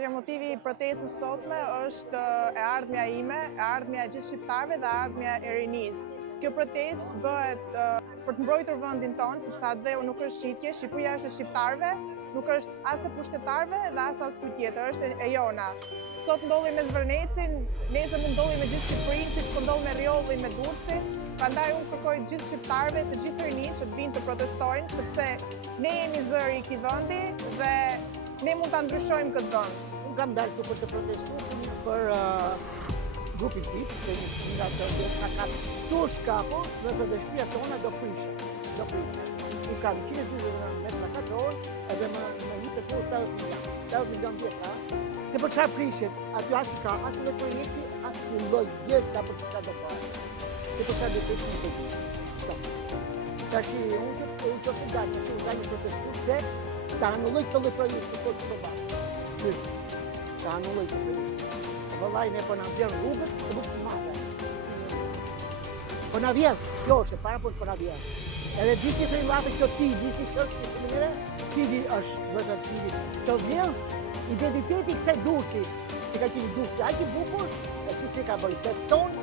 Atëherë motivi I protestës sotme është e ardhmja ime, e ardhmja e gjithë shqiptarëve dhe e ardhmja e rinisë. Kjo protestë bëhet për të mbrojtur vendin tonë, sepse atë nuk është shitje, Shqipëria është e shqiptarëve, nuk është as e pushtetarëve dhe as askujt tjetër, është e jona. Sot ndolli me Zvërnecin, nesër mund ndolli me gjithë Shqipërinë, siç po ndodh me Rjollin, me Durrësin. Prandaj unë kërkoj të gjithë shqiptarëve, të gjithë rinisë që të vinë të protestojnë, sepse ne jemi zëri I këtij vendi dhe ne mund ta ndryshojmë këtë vend. Unë kam dalë këtu për të protestuar për grupin tim, se nga të na kanë tush kapo, dhe të shtëpia tona do prishin. I kam 140 metra katror, edhe më jepet 80 milion vjetra. Se për çfarë prishet? Aty as ka, as në projekti, as lloj pjesë ka për të çfarë do bëhet. Se për çfarë do prishin të gjithë. Tash unë që se dalë protestu se ta anulloj këtë lloj projekti të të bëhet. Ta anulloj këtë projekti. Vëllai ne po na nxjerr rrugët të bukë të madhe. Po na vjen, kjo është para po na vjen. Edhe disi të rrallë kjo ti, disi çështë të mëre, ti është vetëm ti. Të vjen identiteti kësaj Durrësi, që ka qenë Durrësi, ai I bukur, e si ka bërë beton.